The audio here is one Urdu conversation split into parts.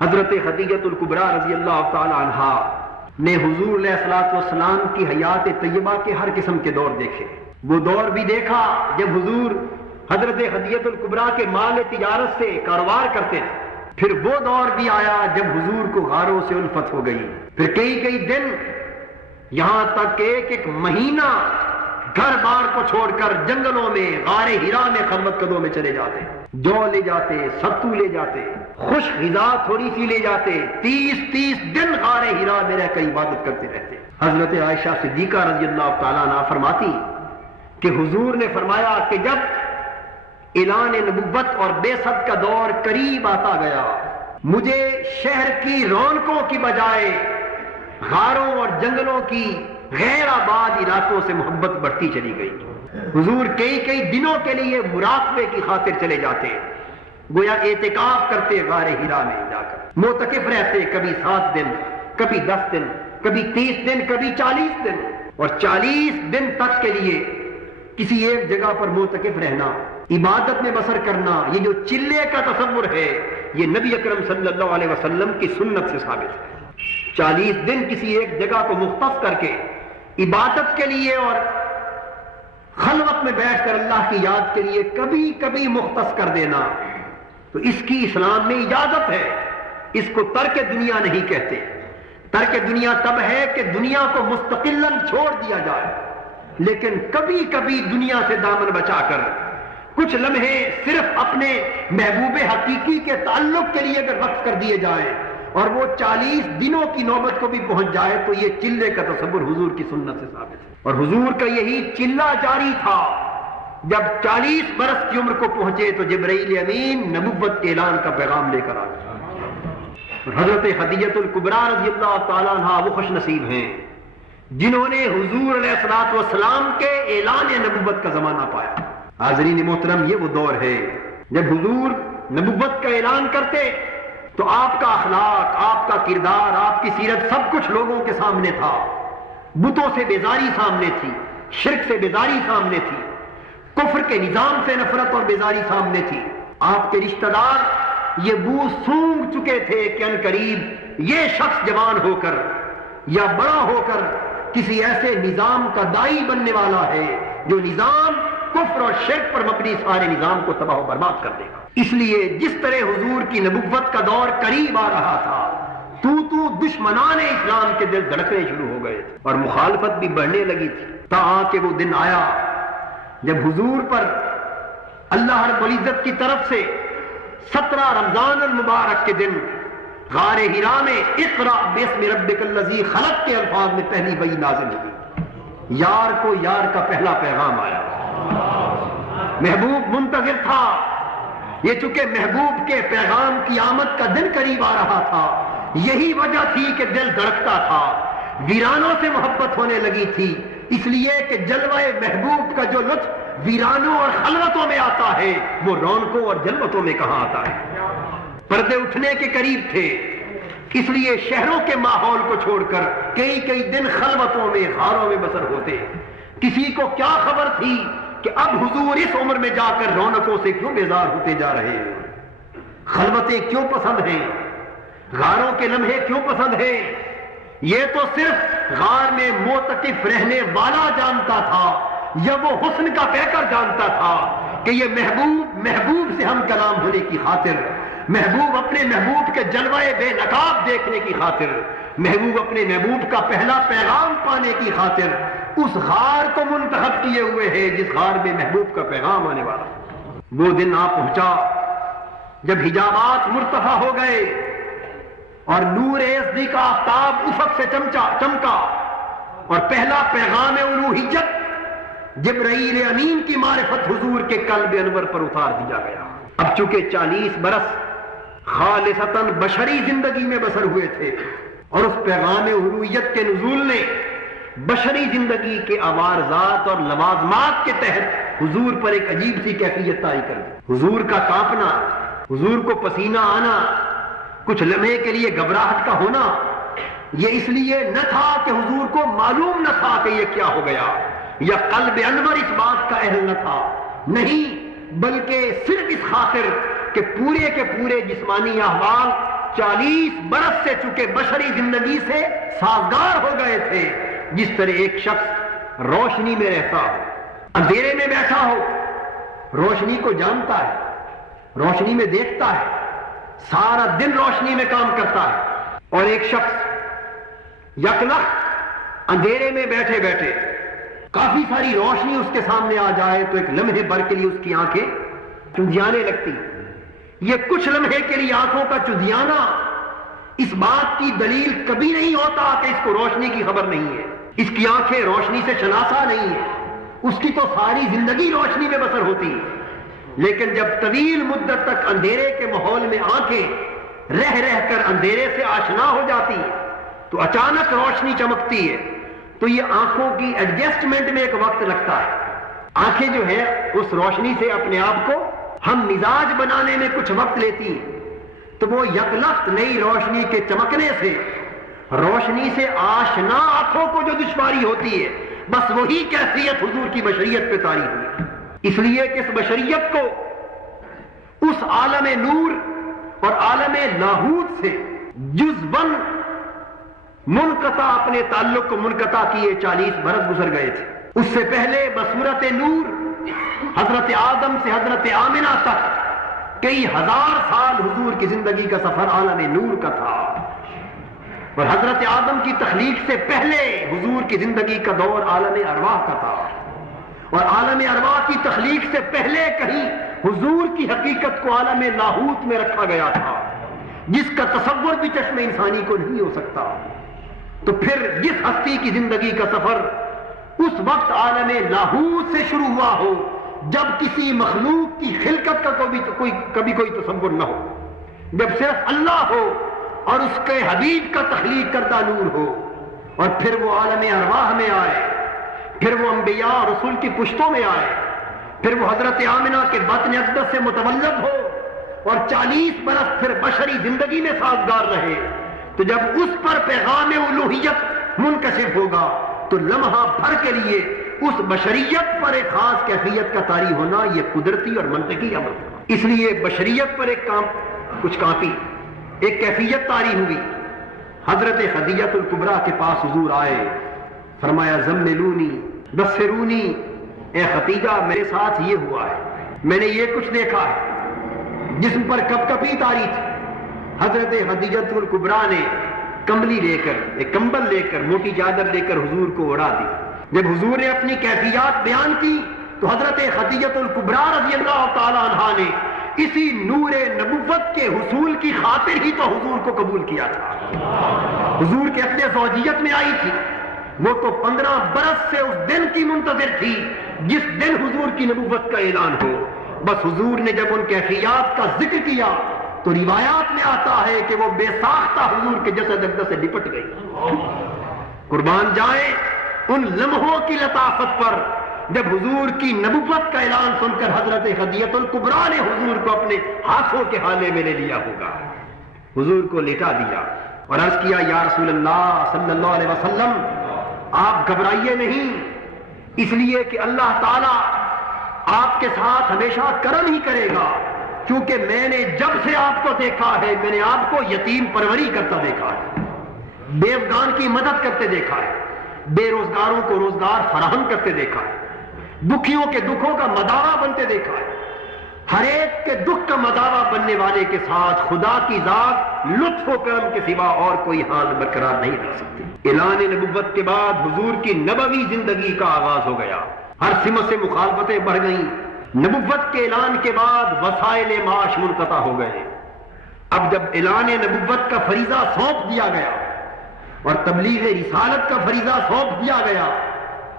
حضرت خدیجہ الکبریٰ رضی اللہ تعالی عنہا نے حضور علیہ الصلوۃ والسلام کی حیات طیبہ کے ہر قسم کے دور دیکھے۔ وہ دور بھی دیکھا جب حضور حضرت خدیجہ الکبریٰ کے مال تجارت سے کاروبار کرتے تھے، پھر وہ دور بھی آیا جب حضور کو غاروں سے الفت ہو گئی، پھر کئی دن، یہاں تک کہ ایک مہینہ گھر بار کو چھوڑ کر جنگلوں میں غار ہرا میں خلوت قدوں میں چلے جاتے، جو لے جاتے، ستو لے جاتے، خشک غذا تھوڑی سی لے جاتے، 30 دن غار ہرا میں رہ کر عبادت کرتے رہتے۔ حضرت عائشہ صدیقہ رضی اللہ تعالیٰ عنہ فرماتی کہ حضور نے فرمایا کہ جب اعلان نبوت اور بعثت کا دور قریب آتا گیا، مجھے شہر کی رونقوں کی بجائے غاروں اور جنگلوں کی غیر آباد علاقوں سے محبت بڑھتی چلی گئی۔ حضور کئی دنوں کے لیے مراقبے کی خاطر چلے جاتے، گویا اعتکاف کرتے غار ہرا میں جا کر، معتکف رہتے، کبھی 7 دن، کبھی 10 دن، کبھی 30 دن، کبھی 40 دن، اور 40 دن تک کے لیے کسی ایک جگہ پر معتکف رہنا، عبادت میں بسر کرنا، یہ جو چلے کا تصور ہے یہ نبی اکرم صلی اللہ علیہ وسلم کی سنت سے ثابت ہے۔ 40 دن کسی ایک جگہ کو مختص کر کے عبادت کے لیے اور خلوت میں بیٹھ کر اللہ کی یاد کے لیے کبھی مختص کر دینا، تو اس کی اسلام میں اجازت ہے، اس کو ترک دنیا نہیں کہتے۔ ترک دنیا تب ہے کہ دنیا کو مستقلاً چھوڑ دیا جائے، لیکن کبھی دنیا سے دامن بچا کر کچھ لمحے صرف اپنے محبوب حقیقی کے تعلق کے لیے اگر وقف کر دیے جائیں اور وہ 40 دنوں کی نوبت کو بھی پہنچ جائے، تو یہ چلے کا تصور حضور کی سنت سے ثابت ہے۔ اور حضور کا یہی چلہ جاری تھا۔ جب 40 برس کی عمر کو پہنچے تو جبرائیل امین نبوت کے اعلان کا پیغام لے کر آ گئے۔ اور حضرت خدیجہ الکبریٰ رضی اللہ تعالیٰ عنہ وہ خوش نصیب ہیں جنہوں نے حضور علیہ الصلوۃ والسلام کے اعلان نبوت کا زمانہ پایا۔ حاضرین محترم، یہ وہ دور ہے جب حضور نبوت کا اعلان کرتے تو آپ کا اخلاق، آپ کا کردار، آپ کی سیرت سب کچھ لوگوں کے سامنے تھا۔ بتوں سے بیزاری سامنے تھی، شرک سے بیزاری سامنے تھی، کفر کے نظام سے نفرت اور بیزاری سامنے تھی۔ آپ کے رشتہ دار یہ بو سونگ چکے تھے کہ عنقریب یہ شخص جوان ہو کر یا بڑا ہو کر کسی ایسے نظام کا دائی بننے والا ہے جو نظام کفر اور شرک پر مبنی سارے نظام کو تباہ و برباد کر دے گا۔ اس لیے جس طرح حضور کی نبوت کا دور قریب آ رہا تھا، تو دشمنان اسلام کے دل دھڑکنے شروع ہو گئے تھے اور مخالفت بھی بڑھنے لگی تھی، تاہا کہ وہ دن آیا جب حضور پر اللہ رب العزت کی طرف سے 17 رمضان المبارک کے دن غار ہرا میں اقرأ باسم ربک الذی خلق کے الفاظ میں پہلی وحی نازل ہوئی۔ یار کو یار کا پہلا پیغام آیا۔ محبوب منتظر تھا، یہ چونکہ محبوب کے پیغام کی آمد کا دن قریب آ رہا تھا، یہی وجہ تھی کہ دل دھڑکتا تھا، ویرانوں سے محبت ہونے لگی تھی، اس لیے کہ جلوہ محبوب کا جو لطف ویرانوں اور خلوتوں میں آتا ہے وہ رونقوں اور جلوتوں میں کہاں آتا ہے۔ پردے اٹھنے کے قریب تھے، اس لیے شہروں کے ماحول کو چھوڑ کر کئی دن خلوتوں میں، غاروں میں بسر ہوتے۔ کسی کو کیا خبر تھی کہ اب حضور اس عمر میں جا کر رونقوں سے کیوں بیزار ہوتے جا رہے ہیں، خلوتیں کیوں پسند ہیں، غاروں کے لمحے کیوں پسند ہیں۔ یہ تو صرف غار میں معتکف رہنے والا جانتا تھا یا وہ حسن کا پیکر جانتا تھا کہ یہ محبوب سے ہم کلام ہونے کی خاطر، محبوب اپنے محبوب کے جلوہ بے نقاب دیکھنے کی خاطر، محبوب اپنے محبوب کا پہلا پیغام پانے کی خاطر اس غار کو منتخب کیے ہوئے ہے جس غار میں محبوب کا پیغام آنے والا۔ وہ دن آ پہنچا جب حجابات مرتفع ہو گئے اور نور ازدی کا آفتاب افق سے چمکا اور پہلا پیغام الوہیت جبرائیل امین کی معرفت حضور کے قلب انور پر اتار دیا گیا۔ اب چونکہ 40 برس خالصتاً بشری زندگی میں بسر ہوئے تھے اور اس پیغام الوہیت کے نزول نے بشری زندگی کے عوارضات اور لوازمات کے تحت حضور پر ایک عجیب سی کیفیت طاری کر دی۔ حضور کا کانپنا، حضور کو پسینہ آنا، کچھ لمحے کے لیے گھبراہٹ کا ہونا، یہ اس لیے نہ تھا کہ حضور کو معلوم نہ تھا کہ یہ کیا ہو گیا یا قلب انور اس بات کا اہل نہ تھا، نہیں، بلکہ صرف اس خاطر کہ پورے کے پورے جسمانی احوال 40 برس سے چونکہ بشری زندگی سے سازگار ہو گئے تھے، جس طرح ایک شخص روشنی میں رہتا ہو، اندھیرے میں بیٹھا ہو، روشنی کو جانتا ہے، روشنی میں دیکھتا ہے، سارا دن روشنی میں کام کرتا ہے، اور ایک شخص یکلخت اندھیرے میں بیٹھے بیٹھے کافی ساری روشنی اس کے سامنے آ جائے تو ایک لمحے بھر کے لیے اس کی آنکھیں چندیانے لگتی۔ یہ کچھ لمحے کے لیے آنکھوں کا چندیانا اس بات کی دلیل کبھی نہیں ہوتا کہ اس کو روشنی کی خبر نہیں ہے، اس کی آنکھیں روشنی سے شناسا نہیں ہے، اس کی تو ساری زندگی روشنی میں بسر ہوتی ہے۔ لیکن جب طویل مدت تک اندھیرے کے ماحول میں آنکھیں رہ رہ کر اندھیرے سے آشنا ہو جاتی ہے تو اچانک روشنی چمکتی ہے، تو یہ آنکھوں کی ایڈجسٹمنٹ میں ایک وقت لگتا ہے۔ آنکھیں جو ہے اس روشنی سے اپنے آپ کو ہم مزاج بنانے میں کچھ وقت لیتی ہیں، تو وہ یکلخت نئی روشنی کے چمکنے سے روشنی سے آشنا آنکھوں کو جو دشواری ہوتی ہے، بس وہی کیفیت حضور کی بشریت پہ طاری ہوئی۔ اس لیے کہ اس بشریت کو اس عالم نور اور عالم لاہوت سے جزباً منقطع اپنے تعلق کو منقطع کیے 40 برس گزر گئے تھے۔ اس سے پہلے بصورت نور حضرت آدم سے حضرت آمنہ تک کئی ہزار سال حضور کی زندگی کا سفر عالم نور کا تھا، اور حضرت آدم کی تخلیق سے پہلے حضور کی زندگی کا دور عالم ارواح کا تھا، اور عالم ارواح کی تخلیق سے پہلے کہیں حضور کی حقیقت کو عالم لاہوت میں رکھا گیا تھا، جس کا تصور بھی چشم انسانی کو نہیں ہو سکتا۔ تو پھر جس ہستی کی زندگی کا سفر اس وقت عالم لاہوت سے شروع ہوا ہو جب کسی مخلوق کی خلقت کا کبھی کوئی تصور نہ ہو، جب صرف اللہ ہو اور اس کے حبیب کا تخلیق کردہ نور ہو، اور پھر وہ عالم ارواح میں آئے، پھر وہ انبیاء اور رسول کی پشتوں میں آئے، پھر وہ حضرت آمنہ کے بطن اقدس سے متولد ہو، اور 40 برس پھر بشری زندگی میں سازگار رہے، تو جب اس پر پیغام الوہیت منکشف ہوگا تو لمحہ بھر کے لیے اس بشریت پر ایک خاص کیفیت کا طاری ہونا یہ قدرتی اور منطقی عمل ہوگا۔ اس لیے بشریت پر کچھ کانپی، ایک کیفیت طاری ہوئی۔ حضرت خدیجہ الکبریٰ کے پاس حضور آئے، فرمایا زملونی بصرونی، اے خدیجہ میرے ساتھ یہ ہوا ہے، میں نے یہ کچھ دیکھا ہے۔ جسم پر کپ کپی طاری تھی۔ حضرت خدیجہ الکبریٰ نے کمبلی لے کر، ایک کمبل لے کر، موٹی چادر لے کر حضور کو اڑا دی۔ جب حضور نے اپنی کیفیات بیان کی تو حضرت خدیجہ الکبریٰ رضی اللہ تعالی عنہا نے اسی نور نبوت کے حصول کی خاطر ہی تو حضور کو قبول کیا تھا۔ حضور کے اپنے زوجیت میں آئی تھی، وہ تو 15 برس سے اس دن کی منتظر تھی جس دن حضور کی نبوت کا اعلان ہو۔ بس حضور نے جب ان کیفیات کا ذکر کیا تو روایات میں آتا ہے کہ وہ بے ساختہ حضور کے جسد اقدس سے لپٹ گئی۔ قربان جائیں ان لمحوں کی لطافت پر جب حضور کی نبوت کا اعلان سن کر حضرت خدیجہ الکبریٰ نے حضور کو اپنے ہاتھوں کے حالے میں لے لیا ہوگا، حضور کو لٹا دیا اور عرض کیا یا رسول اللہ صلی اللہ علیہ وسلم آپ گھبرائیے نہیں، اس لیے کہ اللہ تعالیٰ آپ کے ساتھ ہمیشہ کرم ہی کرے گا، کیونکہ میں نے جب سے آپ کو دیکھا ہے میں نے آپ کو یتیم پروری کرتا دیکھا ہے، بے افغان کی مدد کرتے دیکھا ہے، بے روزگاروں کو روزگار فراہم کرتے دیکھا ہے، دکھیوں کے دکھوں کا مداوا بنتے دیکھا ہے۔ ہر ایک کے دکھ کا مداوا بننے والے کے ساتھ خدا کی ذات لطف و کرم کے سوا اور کوئی حال برقرار نہیں رہ سکتی۔ اعلان نبوت کے بعد حضور کی نبوی زندگی کا آغاز ہو گیا، ہر سمت سے مخالفتیں بڑھ گئیں۔ نبوت کے اعلان کے بعد وسائل معاش منقطع ہو گئے۔ اب جب اعلان نبوت کا فریضہ سونپ دیا گیا اور تبلیغ رسالت کا فریضہ سونپ دیا گیا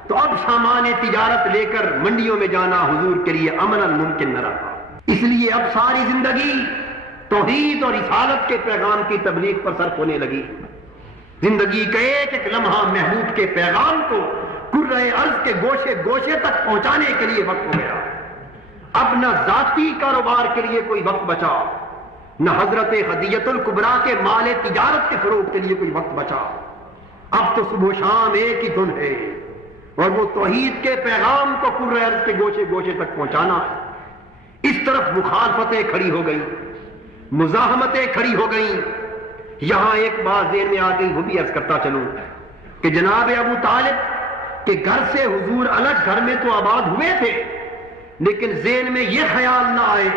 تو اب سامان تجارت لے کر منڈیوں میں جانا حضور کے لیے عملاً ممکن نہ رہا۔ اس لیے اب ساری زندگی توحید اور رسالت کے پیغام کی تبلیغ پر صرف ہونے لگی۔ زندگی کا ایک ایک لمحہ محبوب کے پیغام کو کرۂ ارض کے گوشے گوشے تک پہنچانے کے لیے وقت ہو گیا۔ اب نہ ذاتی کاروبار کے لیے کوئی وقت بچا، نہ حضرت خدیجہ الکبریٰ کے مال تجارت کے فروغ کے لیے کوئی وقت بچا۔ اب تو صبح و شام ایک ہی دن ہے اور وہ توحید کے پیغام کو کرۂ ارض کے گوشے گوشے تک پہنچانا ہے۔ اس طرف مخالفتیں کھڑی ہو گئیں، مزاحمتیں کھڑی ہو گئیں، یہاں ایک بات ذہن میں آ گئی، وہ بھی عرض کرتا چلوں کہ جناب ابو طالب کے گھر سے حضور الگ گھر میں تو آباد ہوئے تھے، لیکن ذہن میں یہ خیال نہ آئے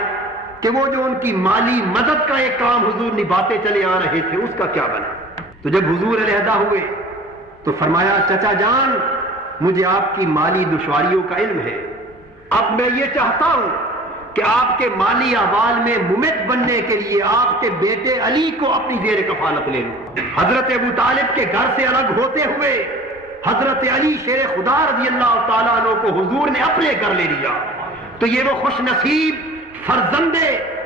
کہ وہ جو ان کی مالی مدد کا ایک کام حضور نبھاتے چلے آ رہے تھے اس کا کیا بنا۔ تو جب حضور علیحدہ ہوئے تو فرمایا چچا جان مجھے آپ کی مالی دشواریوں کا علم ہے، اب میں یہ چاہتا ہوں کہ آپ کے مالی احوال میں ممد بننے کے لیے آپ کے بیٹے علی کو اپنی زیر کفالت لے لوں۔ حضرت ابو طالب کے گھر سے الگ ہوتے ہوئے حضرت علی شیر خدا رضی اللہ تعالیٰ عنہ کو حضور نے اپنے گھر لے لیا۔ تو یہ وہ خوش نصیب فرزند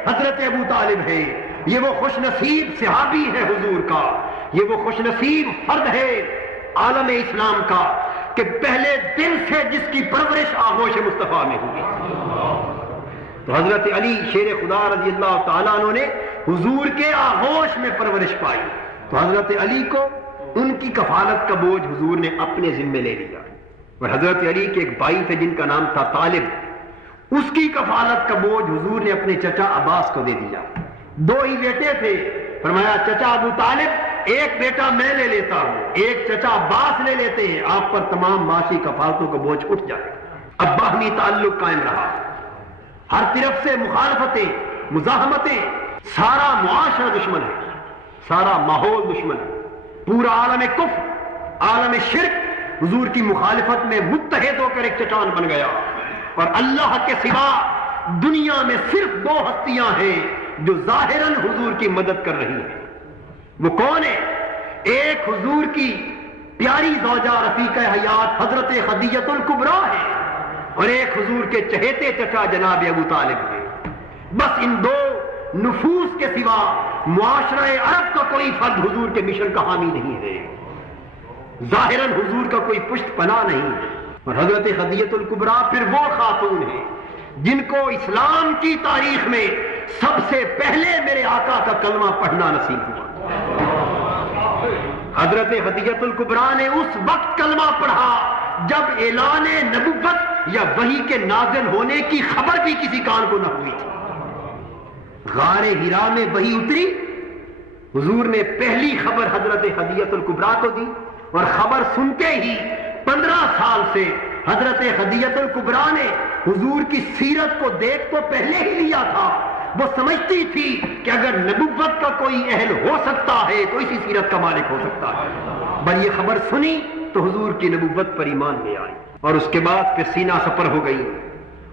حضرت ابو طالب ہے، یہ وہ خوش نصیب صحابی ہے حضور کا، یہ وہ خوش نصیب فرد ہے عالم اسلام کا کہ پہلے دن سے جس کی پرورش آغوش مصطفیٰ میں ہوئی۔ تو حضرت علی شیر خدا رضی اللہ تعالیٰ عنہ نے حضور کے آغوش میں پرورش پائی، تو حضرت علی کو ان کی کفالت کا بوجھ حضور نے اپنے ذمے لے لیا۔ اور حضرت علی کے ایک بھائی تھے جن کا نام تھا طالب، اس کی کفالت کا بوجھ حضور نے اپنے چچا عباس کو دے دیا۔ دو ہی بیٹے تھے، فرمایا چچا ابو طالب ایک بیٹا میں لے لیتا ہوں، ایک چچا عباس لے لیتے ہیں، آپ پر تمام معاشی کفالتوں کا بوجھ اٹھ جائے گا۔ اب باہمی تعلق قائم رہا، ہر طرف سے مخالفتیں مزاحمتیں، سارا معاشرہ دشمن ہے، سارا ماحول دشمن ہے، پورا عالم کفر عالم شرک حضور کی مخالفت میں متحد ہو کر ایک چٹان بن گیا۔ اور اللہ کے سوا دنیا میں صرف دو ہستیاں ہیں جو ظاہراً حضور کی مدد کر رہی ہیں، وہ کون ہے؟ ایک حضور کی پیاری زوجہ رفیقہ حیات حضرت خدیجہ الکبریٰ ہے، اور ایک حضور کے چہیتے چچا جناب ابو طالب ہے۔ بس ان دو نفوس کے سوا معاشرہ عرب کا کوئی فرد حضور کے مشن کا حامی نہیں ہے، ظاہراً حضور کا کوئی پشت پناہ نہیں ہے۔ اور حضرت خدیجہ الکبریٰ پھر وہ خاتون ہے جن کو اسلام کی تاریخ میں سب سے پہلے میرے آقا کا کلمہ پڑھنا نصیب ہوا۔ حضرت خدیجہ الکبریٰ نے اس وقت کلمہ پڑھا جب اعلان نبوت یا وحی کے نازل ہونے کی خبر بھی کسی کان کو نہ ہوئی تھی۔ غار ہرا میں وحی اتری، حضور نے پہلی خبر حضرت خدیجہ الکبریٰ کو دی، اور خبر سنتے ہی 15 سال سے حضرت خدیجہ الکبریٰ نے حضور کی سیرت کو دیکھ تو پہلے ہی لیا تھا، وہ سمجھتی تھی کہ اگر نبوت کا کوئی اہل ہو سکتا ہے تو اسی سیرت کا مالک ہو سکتا ہے۔ بس یہ خبر سنی تو حضور کی نبوت پر ایمان لے آئی، اور اس کے بعد پھر سینہ سپر ہو گئی،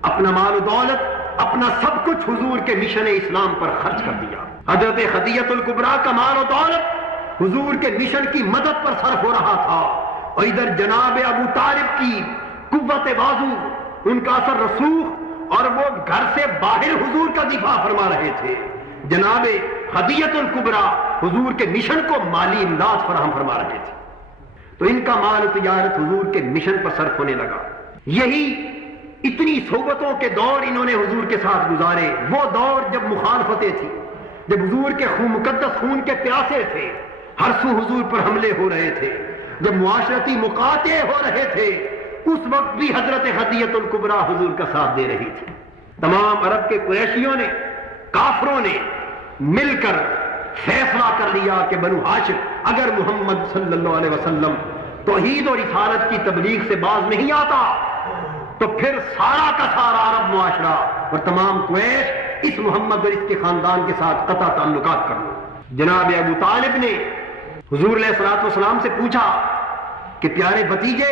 اپنا مال و دولت اپنا سب کچھ حضور کے مشن اسلام پر خرچ کر دیا۔ حضرت خدیجہ الکبریٰ کا مال و دولت حضور کے مشن کی مدد پر صرف ہو رہا تھا، اور ادھر جناب ابو طالب کی قوت بازو، ان کا اثر رسوخ، اور وہ گھر سے باہر حضور کا دفاع فرما رہے تھے۔ جناب خدیجہ الکبریٰ حضور کے مشن کو مالی امداد فراہم فرما رہے تھے، تو ان کا مال و تجارت حضور کے مشن پر صرف ہونے لگا۔ یہی اتنی صحبتوں کے دور انہوں نے حضور کے ساتھ گزارے، وہ دور جب مخالفتیں تھیں، جب حضور کے مقدس خون کے پیاسے تھے، ہر سو حضور پر حملے ہو رہے تھے، جب معاشرتی مقاطعے ہو رہے تھے، اس وقت بھی حضرت خدیجہ الکبریٰ حضور کا ساتھ دے رہی تھی۔ تمام عرب کے قریشیوں نے، کافروں نے مل کر فیصلہ کر لیا کہ بنو ہاشم اگر محمد صلی اللہ علیہ وسلم توحید اور رسالت کی تبلیغ سے باز نہیں آتا تو پھر سارا کا سارا عرب معاشرہ اور تمام قریش اس محمد اور اس کے خاندان کے ساتھ قطع تعلقات کر لو۔ جناب ابو طالب نے حضور علیہ الصلوۃ والسلام سے پوچھا کہ پیارے بھتیجے،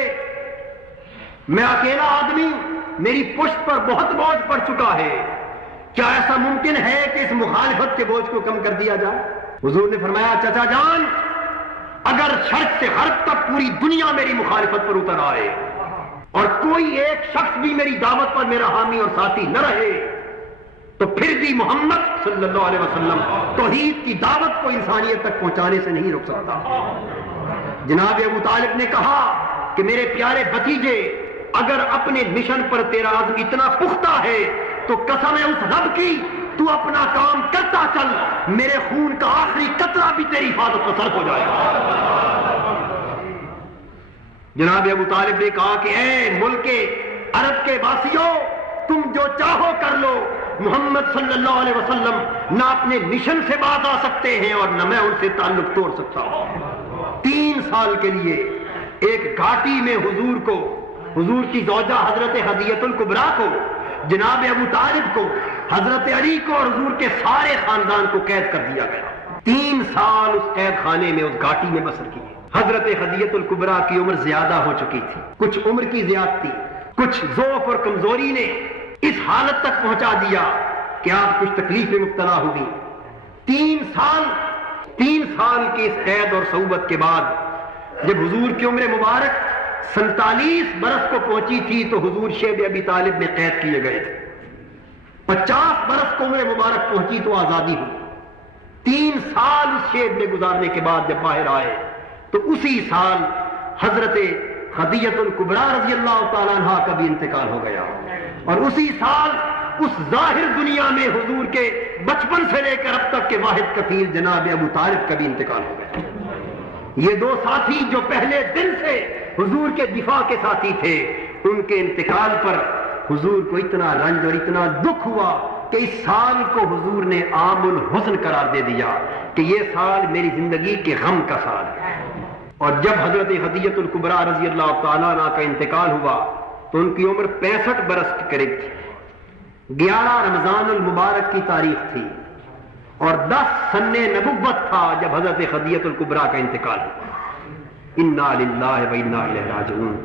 میں اکیلا آدمی ہوں، میری پشت پر بہت بوجھ پڑ چکا ہے، کیا ایسا ممکن ہے کہ اس مخالفت کے بوجھ کو کم کر دیا جائے؟ حضور نے فرمایا چچا جان، اگر شرق سے غرب تک پوری دنیا میری مخالفت پر اتر آئے اور کوئی ایک شخص بھی میری دعوت پر میرا حامی اور ساتھی نہ رہے تو پھر بھی محمد صلی اللہ علیہ وسلم توحید کی دعوت کو انسانیت تک پہنچانے سے نہیں روک سکتا۔ جناب ابو طالب نے کہا کہ میرے پیارے بھتیجے، اگر اپنے مشن پر تیرا عزم اتنا پختہ ہے تو قسم ہے اس رب کی، تو اپنا کام کرتا چل، میرے خون کا آخری قطرہ بھی تیری حفاظت پر صرف ہو جائے گا۔ جناب ابو طالب نے کہا کہ اے ملک عرب کے واسیوں، تم جو چاہو کر لو، محمد صلی اللہ علیہ وسلم نہ اپنے مشن سے باز آ سکتے ہیں اور نہ میں ان سے تعلق توڑ سکتا ہوں۔ 3 سال کے لیے ایک گھاٹی میں حضور کو، حضور کی زوجہ حضرت ہدیۃ الکبریٰ کو، جناب ابو طالب کو، حضرت علی کو اور حضور کے سارے خاندان کو قید کر دیا گیا۔ 3 سال اس قید خانے میں، اس گھاٹی میں بسر کیے۔ حضرت ہدیۃ الکبریٰ کی عمر زیادہ ہو چکی تھی، کچھ عمر کی زیادتی، کچھ ضعف اور کمزوری نے اس حالت تک پہنچا دیا کہ آپ کچھ تکلیف میں مبتلا ہوگی۔ 3 سال کی اس قید اور صعوبت کے بعد جب حضور کی عمر مبارک 47 برس کو پہنچی تھی تو حضور شیب ابی طالب میں قید کیے گئے تھے۔ 50 برس کو عمر مبارک پہنچی تو آزادی ہوئی۔ 3 سال اس شیب میں گزارنے کے بعد جب باہر آئے تو اسی سال حضرت ہدیۃ الکبریٰ رضی اللہ تعالیٰ عنہ کا بھی انتقال ہو گیا، اور اسی سال اس ظاہر دنیا میں حضور کے بچپن سے لے کر اب تک کے واحد کفیل جناب ابو طالب کا بھی انتقال ہو گیا۔ یہ 2 ساتھی جو پہلے دن سے حضور کے دفاع کے ساتھی تھے، ان کے انتقال پر حضور کو اتنا رنج اور اتنا دکھ ہوا کہ اس سال کو حضور نے عام الحزن قرار دے دیا کہ یہ سال میری زندگی کے غم کا سال ہے۔ اور جب حضرت ہدیۃ الکبریٰ رضی اللہ تعالیٰ عنہ کا انتقال ہوا تو ان کی عمر 65 برس کے قریب تھی۔ 11 رمضان المبارک کی تاریخ تھی اور 10 سن نبوت تھا جب حضرت ہدیۃ الکبریٰ کا انتقال ہوا۔ انا للہ و انا الیہ راجعون۔